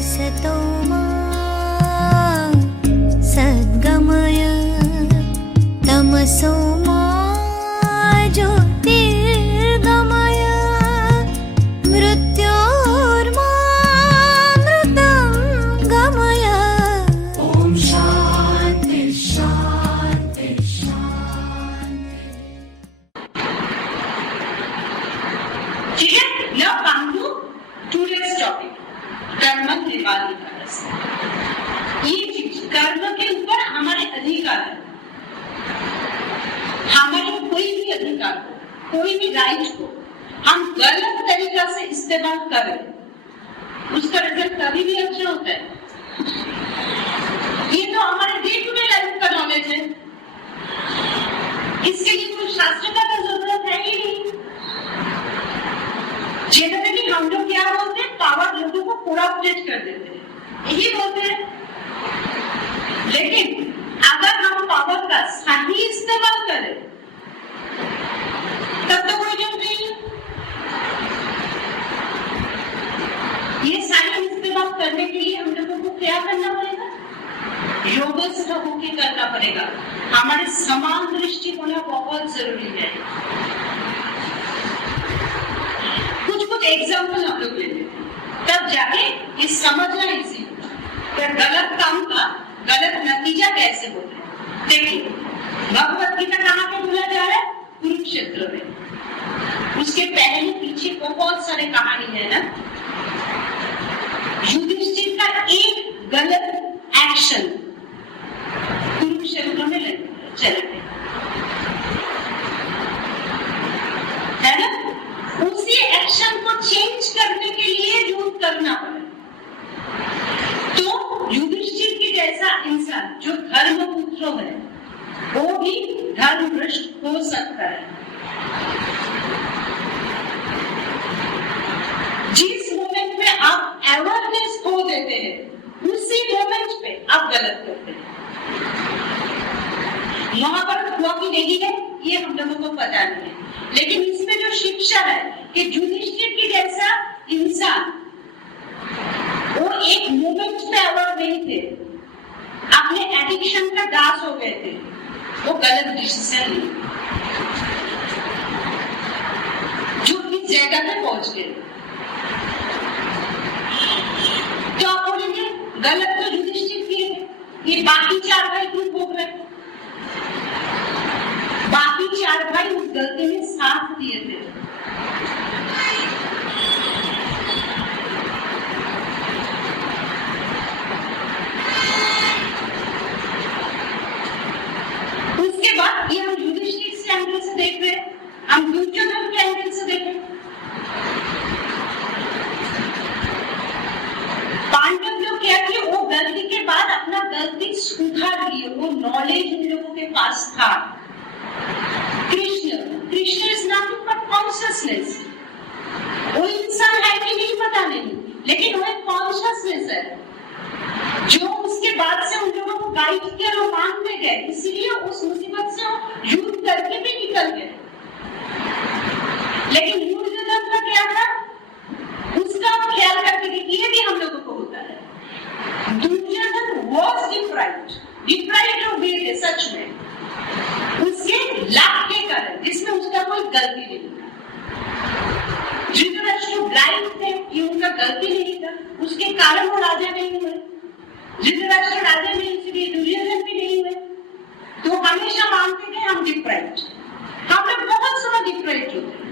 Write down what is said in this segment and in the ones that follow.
असतो मा सद्गमय तमसो मा ज्योतिर्गमय मृत्योर्मामृतं गमय। ओम शांति शांति शांति। ठीक है, now come to today's topic, कर्म निर्वाही का रस। ये चीज कर्म के ऊपर हमारे अधिकार है, हमारे कोई भी अधिकार को, कोई भी राइट को हम गलत तरीका से इस्तेमाल करें, उसका रिजल्ट कभी भी अच्छा होता है। ये तो हमारे डे टू डे लाइफ का नॉलेज है, इसके लिए कोई शास्त्र का जरूरत है ही नहीं। जनरली हम लोग क्या बोलते हैं, पावर लोगों को पूरा अपडेट कर देते हैं, यही बोलते हैं। लेकिन अगर हम पावर का सही इस्तेमाल करें तब तो कोई जरूरत नहीं। ये सही इस्तेमाल करने के लिए हम लोगों को क्या करना पड़ेगा? योगस्थ होकर करना पड़ेगा। हमारे समान दृष्टि होना बहुत जरूरी है। कुछ एग्जाम्पल हम लोग लेते हैं, तब जाके ये समझना इजी होगा गलत काम का गलत नतीजा कैसे होता है। देखिए, भगवत गीता कहाँ पे बोला जा रहा है? कुरुक्षेत्र में। उसके पहले पीछे बहुत सारे कहानी है ना। युधिष्ठिर का एक गलत एक्शन कुरुक्षेत्र में चला गया, है ना। उसी एक्शन को चेंज करने के लिए युद्ध करना पड़ा। तो युधिष्ठिर के जैसा इंसान जो धर्मपुत्र है, वो भी धर्मभ्रष्ट हो सकता है। जिस मोमेंट में आप अवेयरनेस खो देते हैं, उसी मोमेंट पे आप गलत करते हैं। महाभारत हुआ कि नहीं है ये हम लोगों को पता नहीं है, लेकिन इसमें जो शिक्षा है कि युधिष्ठिर की जैसा इंसान वो एक मोमेंट पे अवेयर नहीं थे, अपने एडिक्शन का दास हो गए थे, वो गलत डिसीजन ली जो इस जगह पे पहुंच गए। तो आप बोलेंगे गलत तो युधिष्ठिर किए थे, ये बाकी चार भाई क्यों भोग रहे? बाकी चार भाई उस गलती में साथ दिए थे। उसके बाद ये हम युधिष्ठिर से एंगल से देख रहे हैं, हम दुर्योधन के एंगल से देखें। पांडव लोग क्या किए, वो गलती के बाद अपना गलती सुधार लिए, वो नॉलेज उन लोगों के पास था। Krishna is nothing but consciousness. वो इंसान है कि नहीं पता नहीं, लेकिन वो एक कॉन्शियसनेस है जो उसके बाद से उन लोगों को गाइड किया, वो मानते गए, इसीलिए उस मुसीबत से युद्ध करके भी निकल गए। लेकिन दुर्योधन का क्या था, उसका ख्याल करके कि ये भी हम लोगों को होता है। दुर्योधन वॉज डिप्राइव्ड ऑफ वेद, सच में उसके लाभ के कारण, जिसमें उसका कोई गलती नहीं था। धृतराष्ट्र ब्लाइंड थे, ये उनका गलती नहीं था, उसके कारण वो राजा नहीं हुए। धृतराष्ट्र राजा नहीं, इसलिए दुर्योधन भी नहीं हुए। तो हमेशा मानते थे हम डिप्राइव्ड। हम लोग बहुत समय डिप्राइव्ड होते हैं,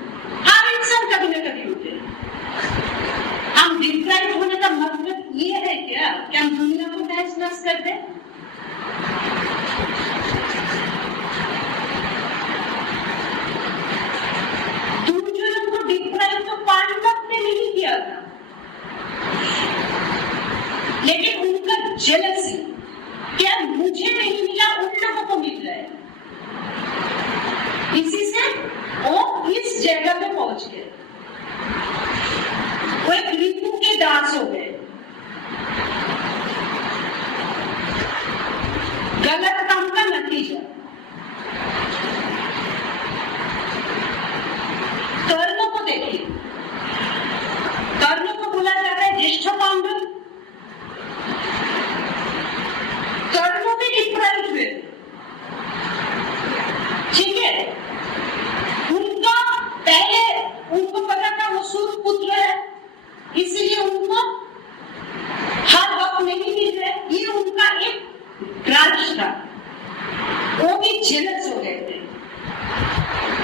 हर इंसान कभी ना कभी होते हैं। हम डिप्राइव्ड होने का मतलब ये है क्या कि हम दुनिया को तहस-नहस कर दें? लेकिन उनका जेलसी, क्या मुझे नहीं मिला उन लोगों को मिल रहा है, इसी से वो इस जगह पे पहुंच गए। वो एक ऋतु के दास हो गए। इसलिए उनको हर वक्त नहीं मिल रहे। ये उनका एक ग्रज था, वो भी जेलस हो गए थे,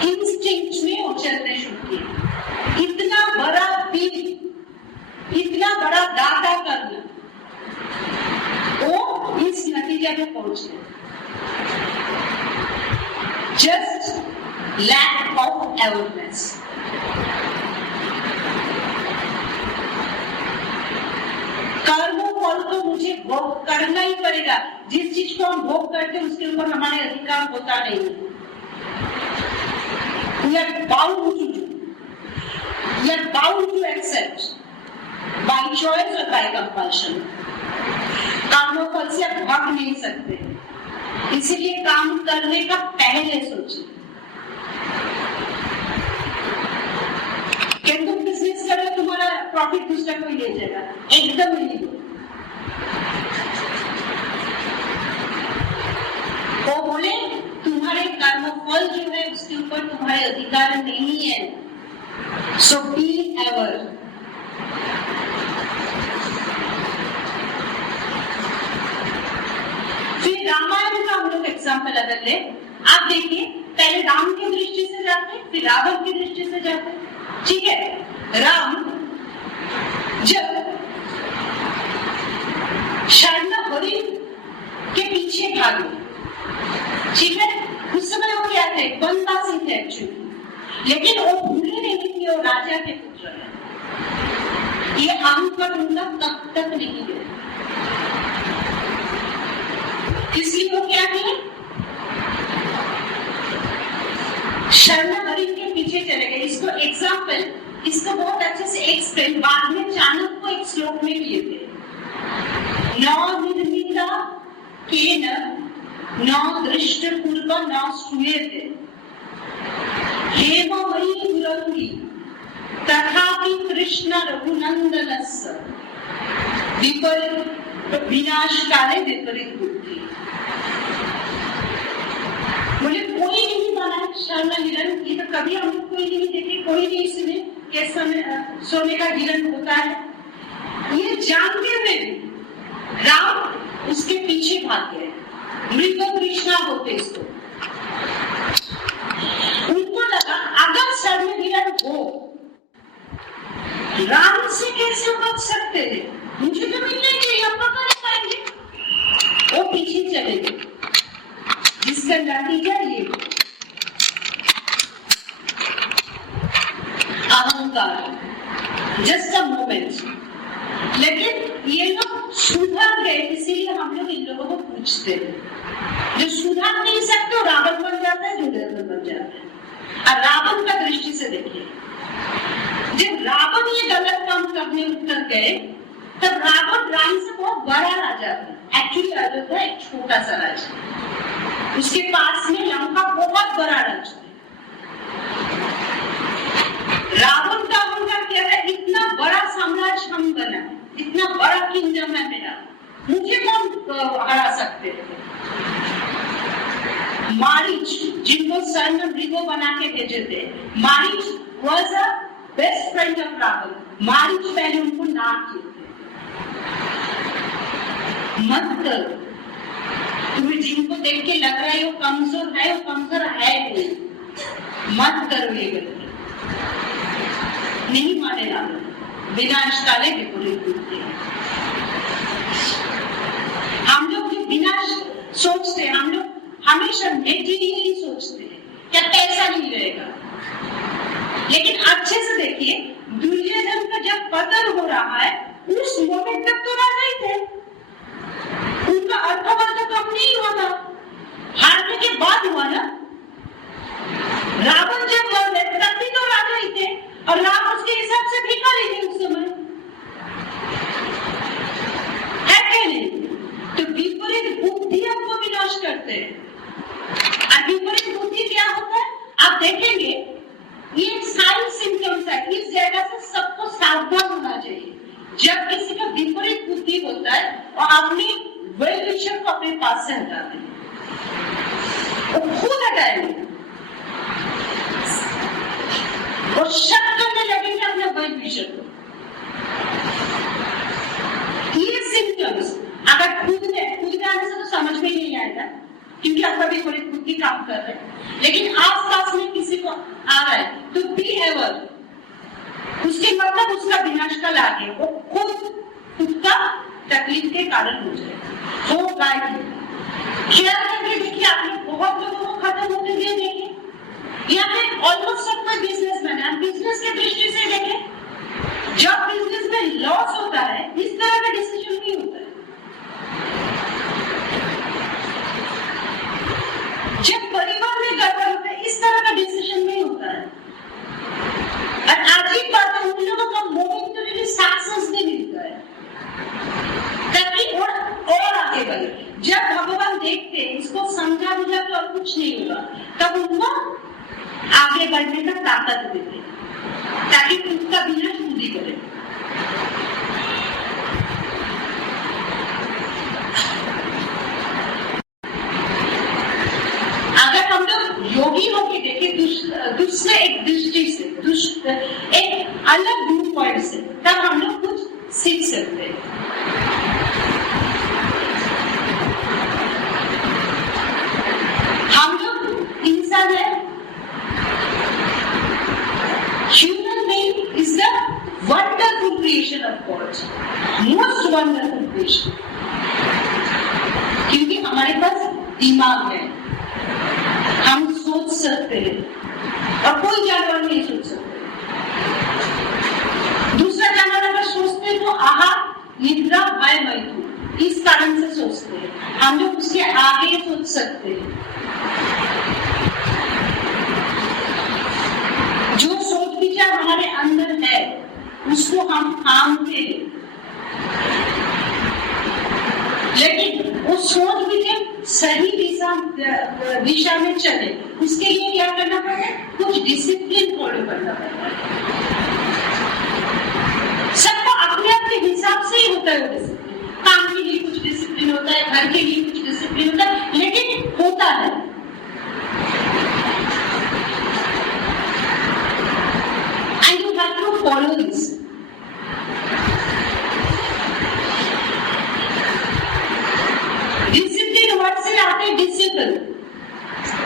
इंस्टिंक्ट में वो चलने शुरू किए। इतना बड़ा पीर, इतना बड़ा दादा करना, वो इस नतीजे में पहुंचे। Just lack of awareness. कर्मों फल को मुझे भोग करना ही पड़ेगा। जिस चीज को हम भोग करते हैं उसके ऊपर हमारे अधिकार होता नहीं है। We are bound to do. We are bound to accept by choice or by compulsion. कर्मों फल से आप भाग नहीं सकते, इसीलिए काम करने का पहले सोचिए। क्या तुम बिजनेस करो तुम्हारा प्रॉफिट दूसरा कोई ले जाएगा? एकदम नहीं। वो बोले तुम्हारे कर्म फल जो है उसके ऊपर तुम्हारे अधिकार नहीं है। सो बी एवर। फिर रामायण का हम लोग एग्जाम्पल अगर ले, आप देखिए पहले राम की दृष्टि से जाते, फिर रावण की दृष्टि से जाते। ठीक है, राम जब शरणागति के पीछे भागे, ठीक है, उस समय वो क्या थे? वनवासी थे एक्चुअली, लेकिन वो भूले नहीं कि वो राजा के पुत्र है। ये अहंकार उनका तब तक नहीं गया, इसलिए वो क्या किए? शरणागति के पीछे चले गए। इसको एग्जाम्पल, इसको बहुत अच्छे से एक्सप्लेन बाद में चाणक्य को एक श्लोक में किए थे। न निर्मिता केन न दृष्ट पूर्व न श्रूयते हेममयी दुरंगी तथापि कृष्ण रघुनंदनस्य विपरीत विनाश काले विपरीत बुद्धि। मुझे कोई नहीं बना शर्मा हिरण, ये तो कभी हम कोई नहीं देखे, कोई नहीं सुने कैसा सोने का हिरण होता है। ये जानते हुए राम उसके पीछे भाग गए। मृग कृष्णा होते इसको। उनको लगा अगर शर्मा हिरण हो, राम से कैसे बच सकते हैं? मुझे तो मिलने के लिए हम पकड़ नहीं पाएंगे। वो पीछे चले गए, जिसका नतीजा ये अहंकार। Just a moment. लेकिन ये लोग सुधर गए, इसीलिए हम लोग इन लोगों को पूछते हैं। जो सुधर नहीं सकते वो रावण बन जाता है, दुर्योधन बन जाता है। और रावण का दृष्टि से देखिए, जब रावण ये गलत काम करने उतर गए, तब रावण राम से बहुत बड़ा राजा था। एक्चुअली अयोध्या एक छोटा सा राज्य, उसके पास में लंका बहुत बड़ा राज्य है। रावण का अहंकार क्या है? इतना बड़ा साम्राज्य हम बना, इतना बड़ा किंगडम है मेरा, मुझे कौन हरा सकते हैं? मारीच, जिनको सर्ण मृगो बना के भेजे थे, Marich was a best friend of Ravan. Marich पहले उनको नाक किए थे। मत करो, तुम्हें जिनको देख के लग रहा है वो कमजोर है, वो कमजोर है नहीं। मत करो ये गलती, नहीं माने रावण, विनाश काले विपरीत बुद्धि। हम लोग जो विनाश सोचते हैं, हम लोग हमेशा मेटीरियली सोचते हैं, क्या पैसा नहीं रहेगा। लेकिन अच्छे से देखिए, दुर्योधन का जब पतन हो रहा है, उस मोमेंट तक तो राजा ही थे, उनका अर्थबल तो कम नहीं हुआ था, हारने के बाद हुआ ना। रावण जब मर गए तब भी तो राजा ही थे, और राम उसके हिसाब से भिखारी थे उस समय, है क्या नहीं? तो विपरीत बुद्धि हमको विनाश करते हैं। और विपरीत बुद्धि क्या होता है आप देखेंगे, ये साइन सिम्टम्स है। इस जगह से सबको सावधान होना चाहिए। जब किसी का विपरीत बुद्धि होता है और अपनी वेल विशर को अपने पास से हटाते हैं, वो खुद हटाएंगे, वो शक करने लगेंगे अपने वेल विशर को। आजकल आ गया, वो खुद का तकलीफ के कारण हो जाए वो गाय क्या करके देखिए, आप लोग बहुत लोगों को खत्म होते हुए देखिए, या फिर ऑलमोस्ट सब कोई बिजनेसमैन है, बिजनेस के दृष्टि से देखें, जब बिजनेस में लॉस होता है इस तरह का डिसीजन नहीं होता है। जब परिवार में गड़बड़ होता है इस तरह का डिसीजन नहीं होता है। और अजीब बात है, उन लोगों को मोमेंटरी सक्सेस नहीं मिलता है ताकि और आगे बढ़े। जब भगवान देखते हैं इसको समझा बुझा तो और कुछ नहीं होगा, तब उनको आगे बढ़ने का ताकत देते ताकि उसका विनाश खुद ही करे। अगर हम लोग योगी होके देखें दूसरे एक दृष्टि से, एक अलग व्यू पॉइंट से, तब हम लोग कुछ सीख सकते हैं। हम लोग इंसान है, human being is the wonderful creation of God, most wonderful creation, क्योंकि हमारे पास दिमाग है, हम सोच सकते हैं और कोई जानवर नहीं सोच सकते। दूसरा जानवर अगर सोचते हैं तो आहार निद्रा भय मैथुन, इस कारण से सोचते हैं, हम लोग उसके आगे सोच सकते हैं। जो सोच विचार हमारे अंदर है उसको हम थामते हैं, लेकिन वो सोच विचार सही दिशा में चले उसके लिए क्या करना पड़ता है, कुछ डिसिप्लिन फॉलो करना पड़ता है। सबको अपने अपने हिसाब से ही होता है डिसिप्लिन, काम के लिए कुछ डिसिप्लिन होता है, घर के लिए कुछ डिसिप्लिन होता है, लेकिन होता है। And you have to follow this. Discipline word से आते हैं डिसिपल,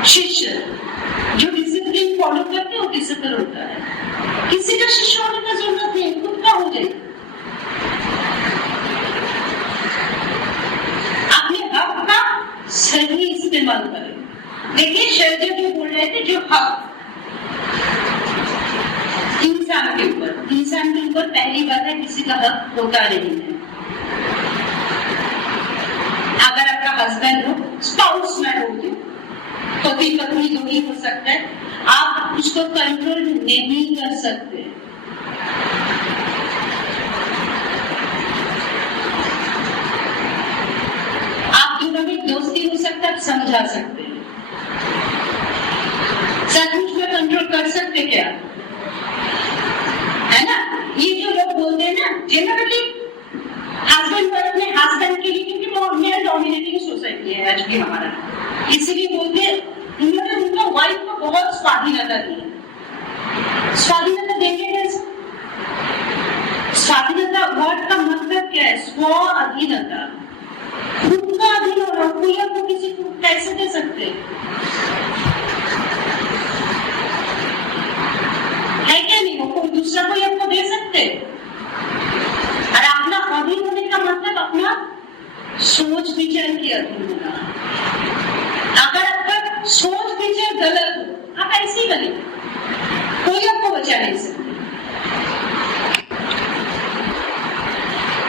शिष्य। जो डिसिप्लिन फॉलो करते हैं वो डिसिपल होता है। किसी का शिष्य होने का जरूरत नहीं, खुद का हो जाए। अपने हक का सही इस्तेमाल करें। देखिए शैलजा जो बोल रहे थे, जो हक इंसान के ऊपर पहली बात है किसी का हक होता नहीं है। अगर आपका हस्बैंड हो, स्पाउस में हो, पति पत्नी जो भी हो सकता है, आप उसको कंट्रोल नहीं कर सकते। आप दोनों में दोस्ती हो सकता है, समझा सकते हैं, सचमुच में कंट्रोल कर सकते क्या, है ना? ये जो लोग बोलते हैं ना, जनरली हस्बैंड वाइफ में हस्बैंड के लिए, क्योंकि मेल डोमिनेटिंग सोसाइटी है आज भी हमारा, इसीलिए बोलते हैं उन्होंने उनका वाइफ को बहुत स्वाधीनता दी। स्वाधीनता देंगे कैसे? स्वाधीनता वर्ड का मतलब क्या है? स्व अधीनता, खुद का अधीन होना। कोई आपको किसी को कैसे दे सकते है क्या? नहीं, वो कोई दूसरा कोई आपको दे सकते। और अपना अधीन होने का मतलब अपना सोच विचार की अधीन होना। अगर आपका सोच विचार गलत हो, आप ऐसे ही बने, कोई आपको बचा नहीं सकते।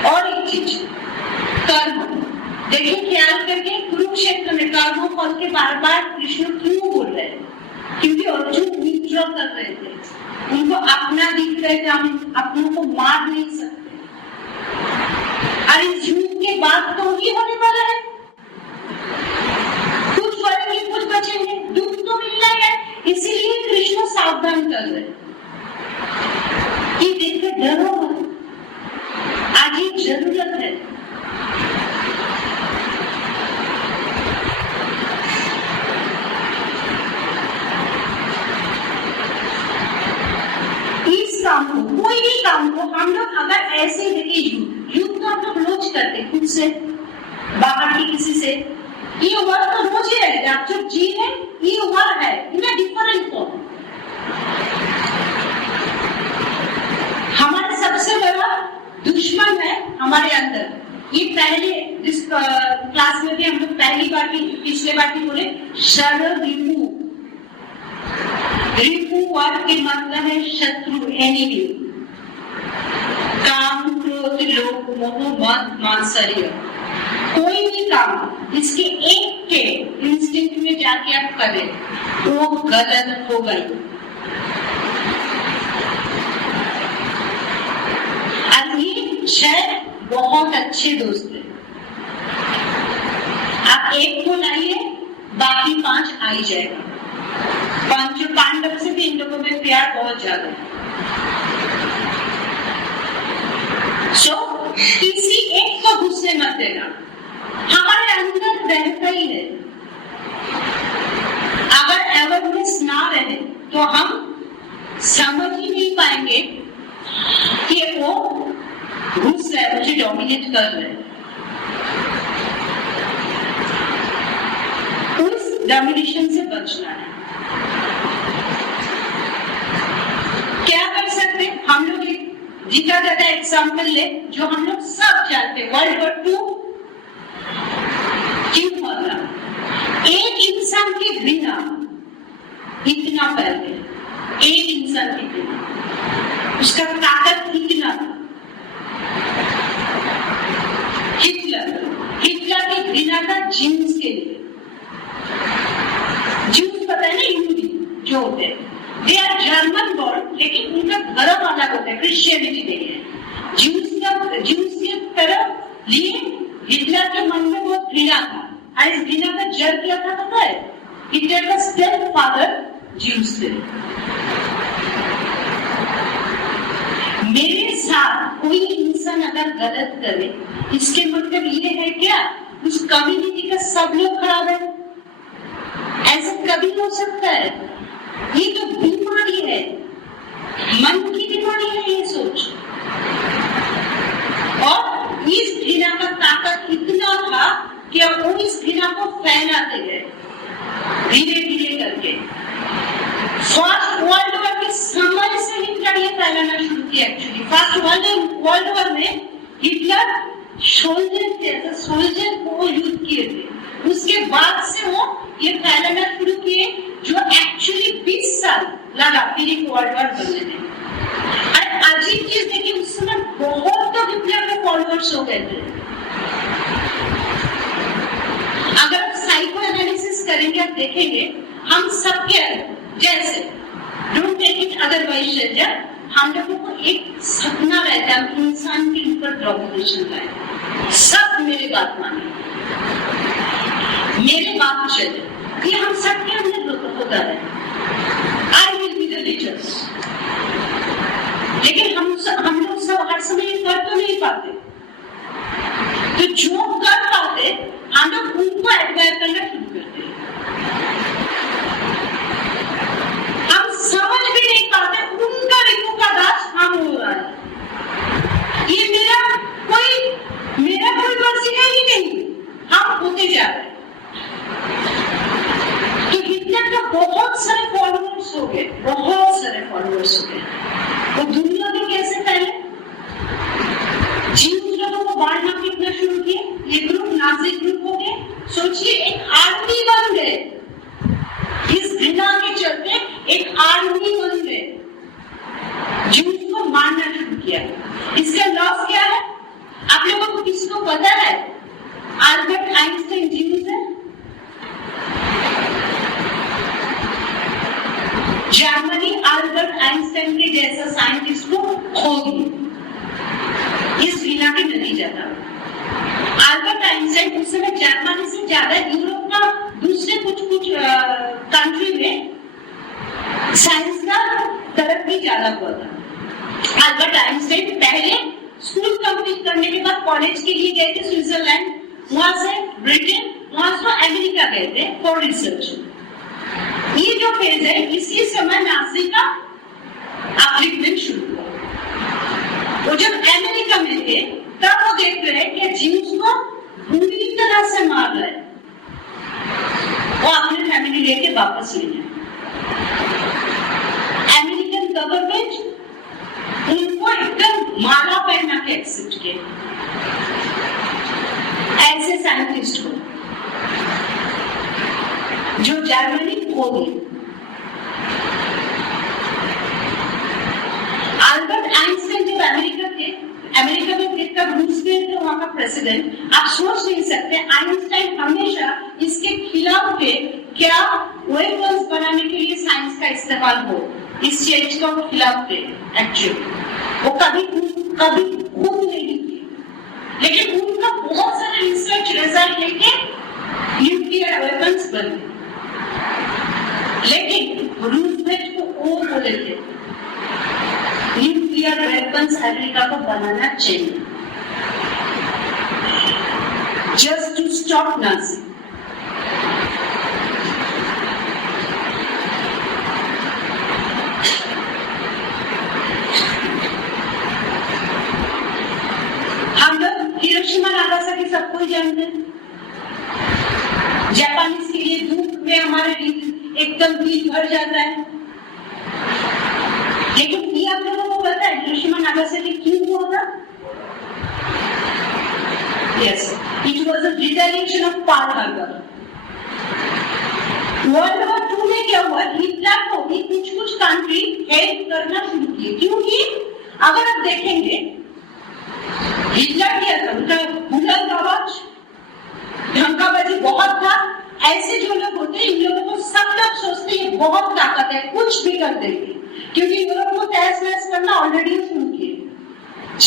और एक चीज, कर्म। देखिए ख्याल करके कुरुक्षेत्र में कर्मों फल के बार बार कृष्ण क्यों बोल रहे हैं? क्योंकि अर्जुन विद्रोह कर रहे थे, उनको अपना दिख रहे थे, हम अपनों को मार नहीं सकते। और इस युद्ध के बाद तो ही होने वाला है, कुछ करेंगे कुछ बचेंगे, दुख तो मिलना है। इसीलिए कृष्ण सावधान कर रहे कि देखो डरो मत, आज ये जरूरत है। इस काम को, कोई भी काम को हम लोग अगर ऐसे देखिए, युद्ध तो हम लोग रोज करते, खुद से, बाहर की किसी से, ये वर्ड तो रोज ही रहेगा। आप जो जी है ये वर्ड है इन अ डिफरेंट फॉर्म। हमारा सबसे बड़ा दुश्मन है हमारे अंदर। ये पहले जिस क्लास में भी हम लोग पिछले बार की बोले शरण रिपू। रिपू वर्ड के मतलब है शत्रु, एनिमी। काम, क्रोध, लोभ, मोह, मद, मात्सर्य। कोई भी काम इसके एक के इंस्टिंक्ट में जाके आप करें वो गलत हो गई। और ये 6 बहुत अच्छे दोस्त हैं। आप एक को लाइए, बाकी 5 आ ही जाएगा। पांडव से भी इन लोगों में प्यार बहुत ज्यादा है। किसी एक को गुस्से मत देना, हमारे अंदर रहता ही है। अगर अवेयरनेस ना रहे तो हम समझ ही नहीं पाएंगे कि वो घुस रहा है, मुझे डोमिनेट कर रहा है। उस डोमिनेशन से बचना है। क्या कर सकते हैं हम लोग? एक जीता जाता एग्जाम्पल ले जो हम लोग सब जानते हैं, वर्ल्ड वॉर 2 क्यों हुआ था? एक इंसान की घृणा इतना फैल गया, एक इंसान की घृणा, उसका ताकत इतना था। हिटलर की घृणा था जीन्स के लिए। जीन्स पता है ना, यहूदी जो होते हैं, दे आर जर्मन बॉर्न, लेकिन उनका धर्म अलग होता है, क्रिश्चियनिटी नहीं है। ज्यूस की तरफ लिए हिटलर के मन में बहुत घृणा था। और इस घृणा का जड़ क्या था पता है? हिटलर का स्टेप फादर ज्यूस थे। मेरे साथ कोई इंसान अगर गलत करे, इसके मतलब ये है क्या उस कम्युनिटी का सब लोग खराब है? ऐसा कभी हो सकता है? ये तो बीमारी है, मन की बीमारी है ये सोच। और इस घृणा का ताकत इतना था कि वो इस घृणा को फैलाते गए धीरे धीरे करके। फर्स्ट वर्ल्ड वॉर के समय से हिटलर ये फैलाना शुरू किया। एक्चुअली फर्स्ट वर्ल्ड वॉर में हिटलर सोल्जर को युद्ध किए थे। उसके बाद से वो ये फैलाना शुरू किए, जो एक्चुअली 20 साल लगा फिर एक वर्ल्ड वॉर बनने में। और अजीब चीज देखिए, उस समय बहुत तो हिटलर के फॉलोअर्स हो गए थे। अगर आप साइको एनालिसिस करेंगे, आप देखेंगे हम सबके जैसे डोंट टेक इट अदरवाइज, जब हम लोगों को एक सपना रहता है हम इंसान के ऊपर डोमिनेशन लाए। सब मेरे बात माने, मेरे बात चले, ये हम सबके अंदर होता है। I will be the richest. लेकिन हम लोग सब हर समय कर तो नहीं पाते। तो जो कर पाते हम लोग उनको एडमायर करना शुरू करते हैं। हम समझ भी नहीं पाते उनका रिपू का दास हम हो रहा है। ये मेरा कोई मर्जी है ही नहीं, हम होते जा रहे हैं। तो हिटलर का बहुत सारे फॉलोअर्स हो गए, बहुत सारे फॉलोअर्स हो गए। वो दुनिया में कैसे फैले? जिन लोगों को बांटना कितना शुरू किए, ये ग्रुप नाजी ग्रुप हो गए। सोचिए एक आर्मी बन गए, इस घृणा के चलते एक आर्मी बन गए, जिनको मारना शुरू किया। इसका लॉस क्या है? आप लोगों को किसको पता है? अल्बर्ट आइंस्टाइन जीव है, जर्मनी अल्बर्ट आइंस्टाइन के जैसा साइंटिस्ट को खो दिया इस घृणा के नतीजा था। अल्बर्ट आइंस्टाइन उस समय जर्मनी से ज्यादा यूरोप का दूसरे कुछ कंट्री में साइंस का तरक्की ज्यादा हुआ था। अल्बर्ट आइंस्टाइन पहले स्कूल कंप्लीट करने के बाद कॉलेज के लिए गए थे स्विट्जरलैंड, वहां से ब्रिटेन, वहां से अमेरिका गए थे फॉर रिसर्च। ये जो फेज है, इसी समय नाजी का अपलिफ्टमेंट शुरू हुआ। वो जब अमेरिका में थे तब वो देख रहे कि जीव्स को बुरी तरह से मार रहे, वो अपनी फैमिली लेके वापस ले जाए। अमेरिकन गवर्नमेंट उनको वो एकदम माला पहना के एक्सेप्ट किए ऐसे साइंटिस्ट को जो जर्मनी खो गई। अल्बर्ट आइंस्टाइन जब अमेरिका में थे तब रूजवेल्ट थे वहां का प्रेसिडेंट। आप सोच नहीं सकते आइंस्टाइन हमेशा इसके खिलाफ थे क्या वेपन्स बनाने के लिए साइंस का इस्तेमाल हो, इस चीज के खिलाफ थे एक्चुअली। वो कभी खुद नहीं किए, लेकिन उनका बहुत सारा रिसर्च रिजल्ट लेके न्यूक्लियर वेपन्स बने। लेकिन रूजवेल्ट को वो बोले थे न्यूक्लियर वेपन्स अमेरिका को बनाना चाहिए जस्ट टू स्टॉप नाजी। हम लोग हिरोशिमा नागासाकी सबको जानते हैं। जापानीज के लिए दुख में हमारे एकदम दिल भर जाता है। लेकिन ये आप लोगों को पता है हिरोशिमा नागासाकी क्यों हुआ था? Yes, it was a retaliation of Pearl Harbor. World war 2 में क्या हुआ? हिटलर को भी कुछ कंट्री हेल्प करना शुरू किए, क्योंकि अगर आप देखेंगे हिटलर क्या था, उनका बुलंद आवाज धमकाबाजी बहुत था। ऐसे जो लोग होते हैं इन लोगों को सब लोग सोचते हैं बहुत ताकत है, कुछ भी कर देंगे, क्योंकि यूरोप को तहस नहस करना ऑलरेडी शुरू किए।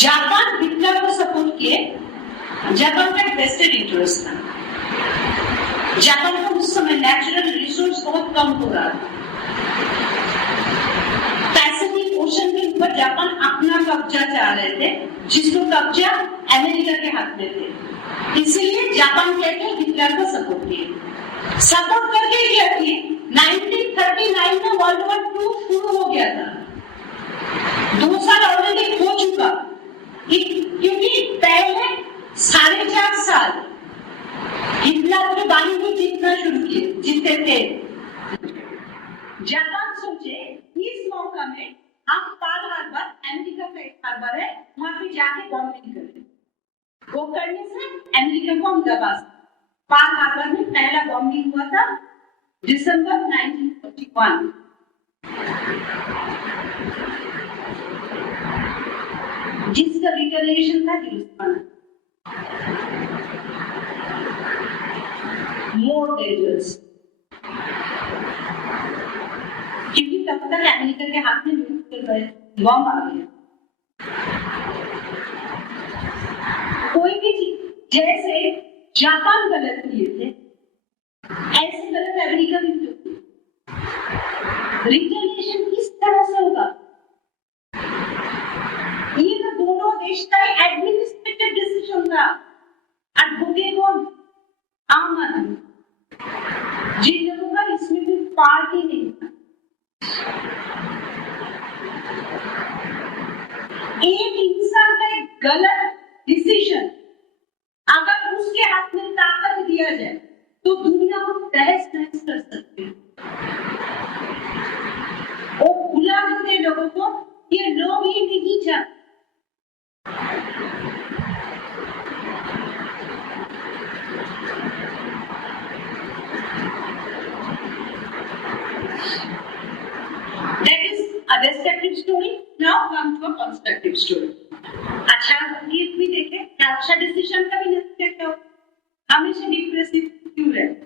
जापान हिटलर को सपोर्ट किए। जापान का एक वेस्टेड इंटरेस्ट था। जापान का उस समय नेचुरल रिसोर्स बहुत कम हो रहा था। पैसिफिक ओशन के ऊपर जापान अपना कब्जा चाह रहे थे, जिसको कब्जा अमेरिका के हाथ में थे। इसलिए जापान कहते हैं हिटलर को सपोर्ट किए। सपोर्ट करके क्या किए? 1939 में वर्ल्ड वॉर 2 शुरू हो गया था। 2 साल ऑलरेडी हो चुका, क्योंकि पहले 4.5 साल हिटलर के बानी को जीतना शुरू किए, जीते थे। जापान सोचे इस मौका में हम पर्ल हार्बर, अमेरिका का एक हार्बर है, वहां पे जाके बॉम्बिंग करें। वो करने से अमेरिका को हम दबा सकते। पर्ल हार्बर में पहला बॉम्बिंग हुआ था दिसंबर 1941। जिसका रिटेलिएशन था हिरोशिमा। मोर डेंजरस, क्योंकि तब तक अमेरिका के हाथ में बॉम्ब आ गया। कोई भी चीज जैसे जापान गलत किए थे ऐसे गलत अमेरिका भी किए। रिटेलिएशन किस तरह से होगा? ये तो दोनों देश का एडमिनिस्ट्रेटिव डिसीजन था। और भोगे कौन? आम आदमी, जिन लोगों का इसमें भी पार्ट ही नहीं था। एक इंसान का एक गलत डिसीजन अगर उसके हाथ में ताकत दिया जाए तो दुनिया को तहस नहस कर सकते हैं। वो भुला देते लोगों को, ये लोग ही नहीं चाहते। That is a destructive story. Now come to a constructive story. अच्छा गिफ्ट भी देखे, अच्छा डिसीजन का भी नहीं सकते हो, हमेशा डिप्रेसिव क्यों रहते?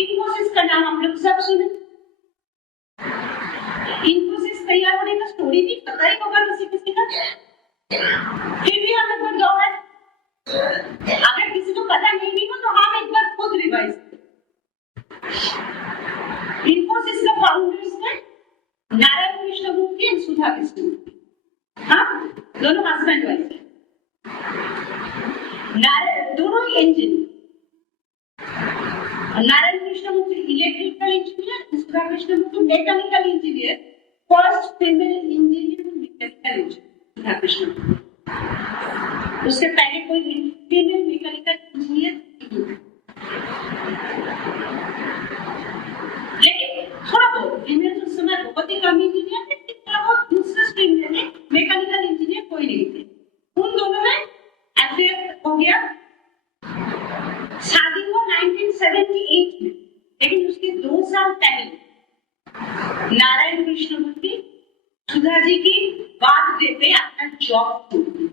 इन्फोसिस का नाम हम लोग सब सुने। इन्फोसिस तैयार होने का स्टोरी भी पता ही होगा किसी का, फिर भी हम एक बार दोहराए। अगर किसी को पता नहीं भी हो तो हम एक बार खुद रिवाइज करें। इन्फोसिस का फाउंडर्स थे नारायण कृष्णमूर्ति और सुधा कृष्णमूर्ति। हाँ, दोनों हस्बैंड वाइफ थे। नारायण दोनों ही engineer. Narayan Krishnamurthy electrical engineer, Sudha Krishnamurthy mechanical engineer. First female engineer mechanical engineer Sudha Krishnamurthy. उससे पहले कोई फीमेल मैकेनिकल इंजीनियर नहीं था। लेकिन थोड़ा बहुत फीमेल उस समय बहुत ही कम इंजीनियर थे, थोड़ा बहुत दूसरे स्ट्रीम में मैकेनिकल इंजीनियर साल पहले नारायण कृष्णमूर्ति सुधा जी की बर्थडे पे अपना जॉब छोड़ दिया।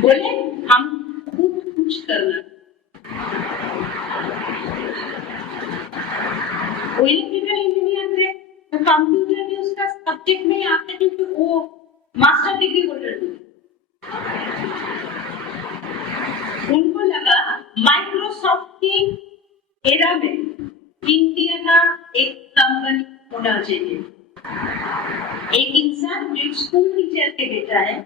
बोले हम खुद कुछ करना। वो इलेक्ट्रिकल इंजीनियर थे, तो कंप्यूटर भी उसका सब्जेक्ट में आते थे, तो वो मास्टर डिग्री होल्डर थे। उनको लगा माइक्रोसॉफ्ट की एरा में इंडिया का एक कंपनी होना चाहिए। एक इंसान जो स्कूल टीचर के बेटा है,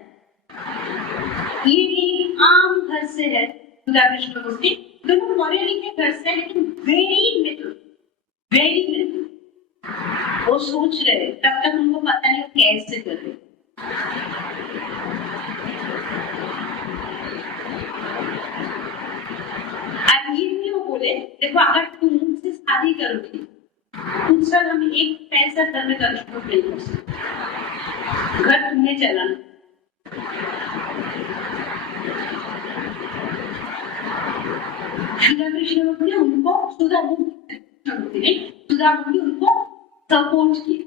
ये एक आम घर से है, सुधा कृष्णमूर्ति दोनों पढ़े लिखे घर से, लेकिन वेरी मिडिल। वो सोच रहे, तब तक उनको पता नहीं कैसे कर रहे। अब ये भी वो बोले, देखो अगर तुम मुझसे शादी करोगी, कुछ साल हम एक पैसा करने का शुरू नहीं कर सकते, घर तुम्हें चलाना। सुधा कृष्णमूर्ति उनको सुधा उनको सपोर्ट किया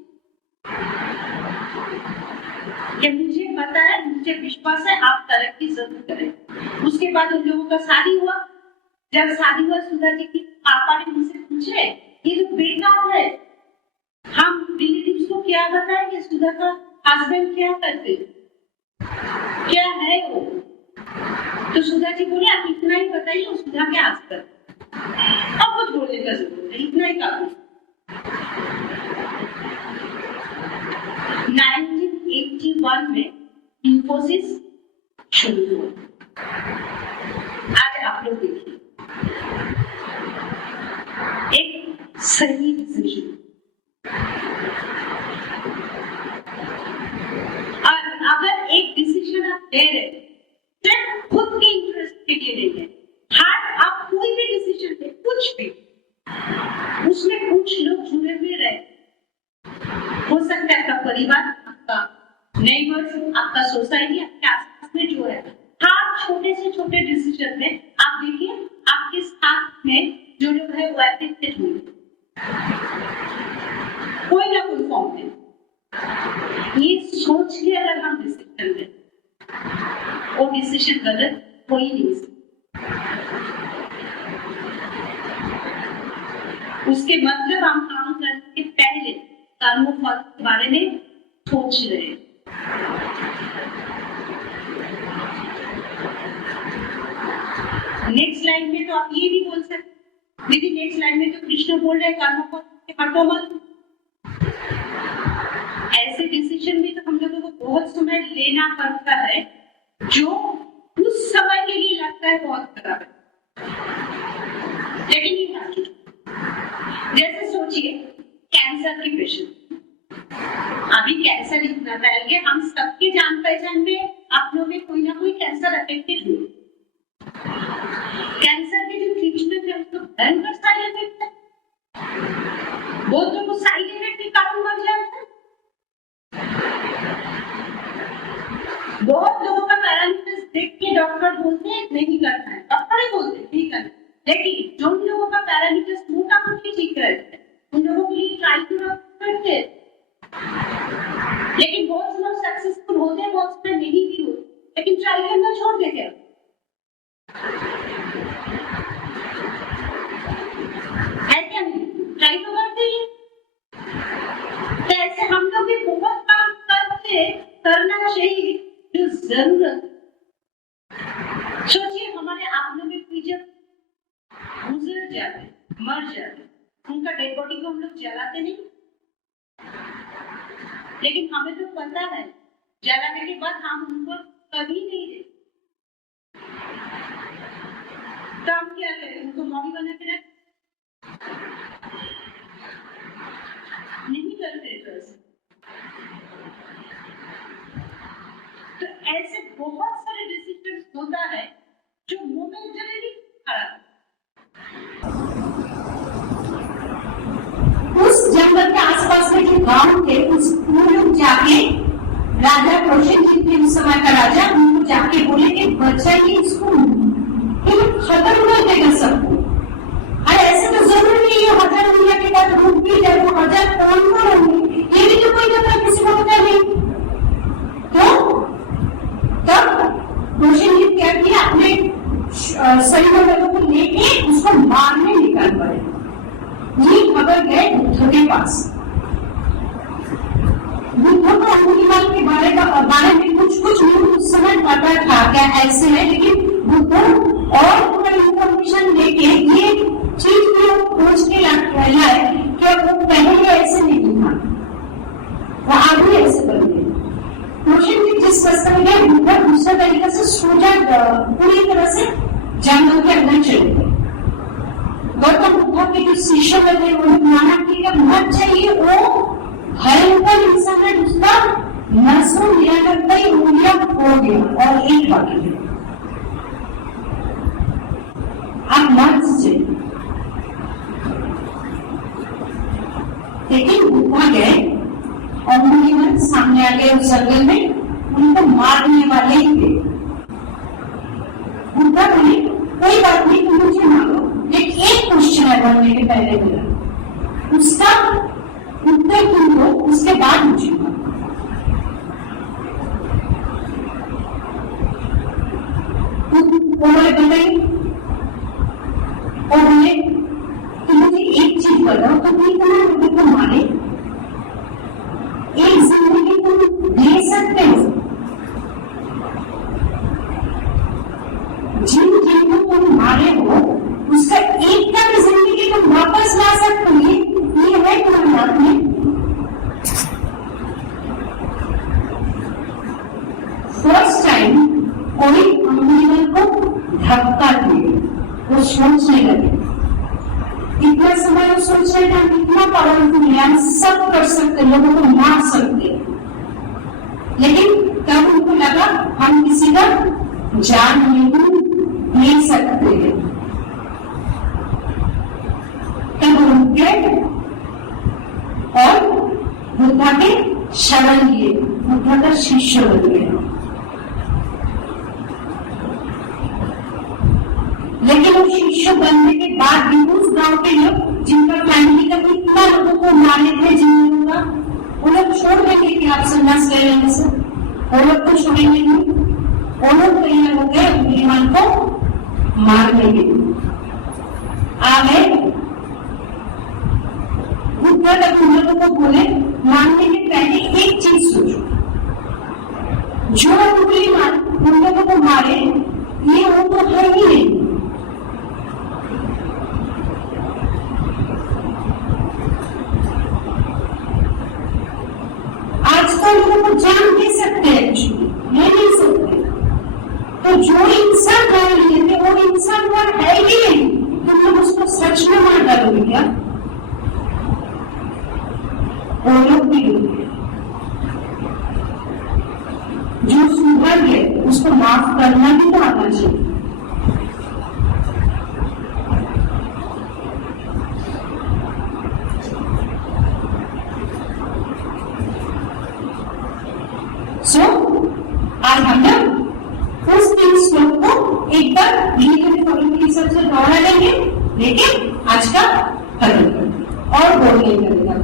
कि मुझे पता है, मुझे विश्वास है, आप तरक्की जरूर करें। उसके बाद उन लोगों का शादी हुआ। जब शादी हुआ, सुधा जी की पापा ने मुझसे पूछे, ये तो बेटा है, हम रिलेटिव्स को क्या बताएंगे सुधा का हस्बैंड क्या करते, क्या है वो? तो सुधा जी बोले आप इतना ही बताइए, वो सुधा के हस्बैंड। अब कुछ बोलने का जरूरत है, इतना ही काफी। 1981 में इंफोसिस शुरू हुआ। आज आप लोग देखिए, एक सही डिसीजन। और अगर एक डिसीजन आप ले रहे सिर्फ खुद के इंटरेस्ट के लिए नहीं है, हर आप कोई भी डिसीजन ले, कुछ भी, उसमें कुछ लोग जुड़े हुए रहे। हो सकता है आपका परिवार, आपका नेबर्स, आपका सोसाइटी, आपके आसपास में जो है, हर छोटे से छोटे डिसीजन में आप देखिए आपके साथ में जो लोग है वो एफेक्टेड हुए, कोई ना कोई फॉर्म में। ये सोच के अगर हम डिसीजन लें, वो डिसीजन गलत हो ही नहीं सकता। उसके मतलब हम काम करने के पहले कर्मों फल के बारे में सोच रहे। नेक्स्ट लाइन में तो आप ये भी बोल सकते, दीदी नेक्स्ट लाइन में तो कृष्ण बोल रहे कर्मों फल के हटो मत। ऐसे डिसीजन भी तो हम लोगों को बहुत समय लेना पड़ता है, जो उस समय के लिए लगता है बहुत खराब है, लेकिन ये बात जैसे सोचिए कैंसर के पेशेंट, अभी कैंसर इतना फैल गया, हम सबके जान पहचान में अपनों में कोई ना कोई कैंसर अफेक्टेड हुए। कैंसर के जो ट्रीटमेंट है उसको भयंकर साइड इफेक्ट है, बहुत लोगों को साइड इफेक्ट के कारण मर जाते हैं। बहुत लोगों का पैरालिसिस देख के डॉक्टर बोलते हैं नहीं करना है, डॉक्टर ही बोलते हैं नहीं करना, लेकिन जो लोगों का पैरालिसिस मोटा मोटी ठीक रहता है, उन लोगों के लिए ट्राई करते हैं। लेकिन बहुत से लोग सक्सेसफुल होते हैं, बहुत से नहीं भी होते, लेकिन ट्राई करना छोड़ देते हैं। है क्या नहीं? ट्राई तो करते ही। तो ऐसे हम लोग भी बहुत काम करना चाहिए जो जरूरत। सोचिए हमारे आप लोग भी जब गुजर जाते, मर जाते, उनका डेड बॉडी को हम लोग जलाते नहीं, लेकिन हमें तो पता है जलाने के बाद हम उनको कभी नहीं देते, तो हम क्या करें? उनको मॉमी बना के रख नहीं करते। तो ऐसे बहुत सारे डिसीजन होता है जो मोमेंटरी खराब। उस जंगल के आसपास में जो गांव थे, उस लोग जाके राजा कौशल जी उस समय का राजा, उनको जाके बोले कि बचाइए इसको, खत्म कर देगा सबको। 1000 उंगलियों के बाद रूप भी है, वो 1000 कौन होंगे ये भी तो कोई पता किसी को पता नहीं। तो तब रोशनजीत क्या किया, अपने सैनिकों को लेके उसको मारने निकल पड़े। ये खबर गए बुद्ध के पास। बुद्ध को अंगुलीमाल के बारे में कुछ नहीं समझ पता था क्या ऐसे है, लेकिन बुद्ध और पूरा इंफॉर्मेशन लेके ये चीज को खोज के लाए कि वो पहले ऐसे नहीं था, वो आगे ऐसे बन गए। रोशनजीत जिस रास्ते में बुद्ध दूसरा तरीका से सोचा, पूरी तरह से जंगल के अंदर चले गए। गौतम बुद्ध के जो शिष्य थे उन्होंने माना कि मत चाहिए, वो भयंकर इंसान है, उसका नसों लिया करता ही उंगलियां खो गया और एक बाकी है, आप मत चाहिए। लेकिन बुद्ध गए और मुनिमन सामने आ गए उस जंगल में, उनको मारने वाले ही थे। बुद्ध बोले कोई बात नहीं, तुम मुझे मारो, लेकिन एक क्वेश्चन है बनने के पहले मेरा, उसका उत्तर तुम दो, उसके बाद मुझे मारो। बोले तुम मुझे एक चीज बताओ, तुम कितना लोगों को मारे, एक जिंदगी तुम दे सकते हो, जिन जिनको तुम मारे हो उसका एक का भी जिंदगी तुम वापस ला सकते हो, ये है तुम्हारे हाथ में। फर्स्ट टाइम कोई अंगुलीमाल को धक्का दिए, वो सोचने लगे। इतना समय वो सोच रहे थे इतना पावरफुल है, सब कर सकते, लोगों को मार सकते, लेकिन तब उनको लगा हम किसी का जान नहीं सकते हैं। तब रुक गए और बुद्ध के शरण लिए, बुद्ध का शिष्य बन गए। लेकिन वो शिष्य बनने के बाद भी उस गांव के लोग जिनका फैमिली का इतना लोगों को मारे थे, जिन लोगों का वो लोग छोड़ देंगे कि आप संन्यास ले लेने से, वो लोग तो छोड़ेंगे नहीं, वो लोग तैयार हो गए अंगुलीमाल को मारने के लिए। आ गए बुद्ध तक उन लोगों को बोले मारने के पहले एक चीज सोचो, जो अंगुलीमाल उन लोगों को मारे ये वो तो है ही नहीं। आजकल लोगों को जान दे सकते हैं, ले नहीं सकते, तो जो इंसान मार लिए थे वो इंसान वो है ही नहीं, तुम लोग उसको सच में मार डालोगे क्या? वो लोग भी जो सुधर गए उसको माफ करना भी तो आना चाहिए। आज हम लोग उस 3 श्लोक को एक बार धीरे से दोहरा लेंगे, लेकिन आज का खत्म और बोलने करेगा।